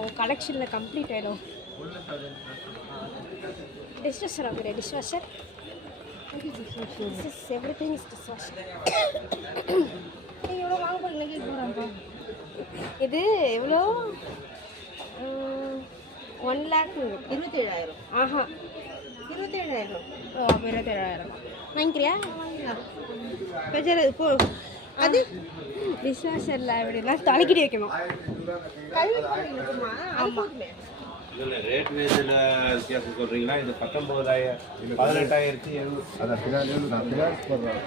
உன் கலெக்ஷனில் கம்ப்ளீட் ஆகிடும். டிஷ்வாஷர் அப்படியே டிஷ்வாஷர். Everything is dishwasher. எவ்வளோ வாங்க போகிறீங்க? இது எவ்வளோ? 1 lakh. 27,000. ஆஹா 27,000. ஓ அப்போ 27,000 வாங்கிக்கிறியா? பெஜர் இப்போ அது டிஷ்வாஷரில் அப்படிலாம் தலைக்கிடி வைக்கணும். ஆமாம் இதில் ரேட் வேஜில் வித்தியாசம் சொல்கிறீங்களா? இது 19,000 18,700. அதான் ஃபினான்ஸ் போடுறாங்க.